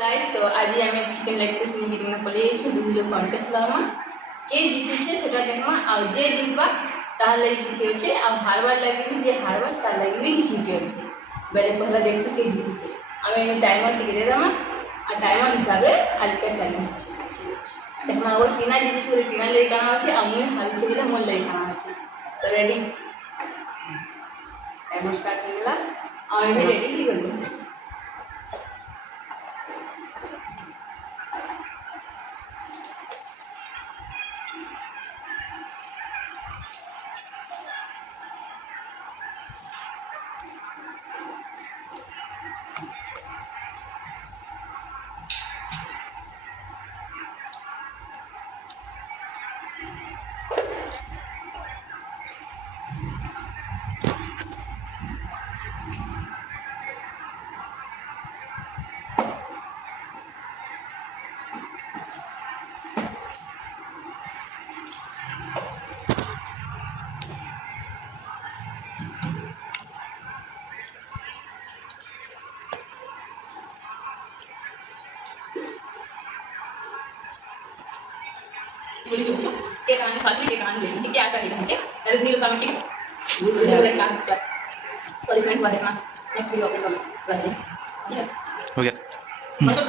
guys তো আজি আমি চিকেন লেগ পিস নিয়ে হিটিং পড়েছি দুইলো কন্টেস্ট লামা কে জিতিছে সেটা দেখমা আর যে জিতবা তাহলে কিছু হচ্ছে আর হারবার লাগবে যে হারবা তার লাগবে কিছু কি হচ্ছে বেলে পহলা দেখছ কে জিতিছে আমি এই টাইমার টিকে দে দামা আর টাইমার হিসাবে আজকে চ্যালেঞ্জ আছে দেখমা ওর টিনা জিতিছে ওর টিনা লেগে কানা আছে আর মুই হারিছে বলে মোর লেগে কানা আছে তো রেডি টাইমার স্টার্ট হয়ে গেল আমি রেডি কি করব बोली बच्चों के कहानी फास्ट में के कहानी लिखी क्या ऐसा लिखा है अरे नील का ठीक नील का पुलिस में हुआ देखना नेक्स्ट वीडियो अपलोड कर दें हो गया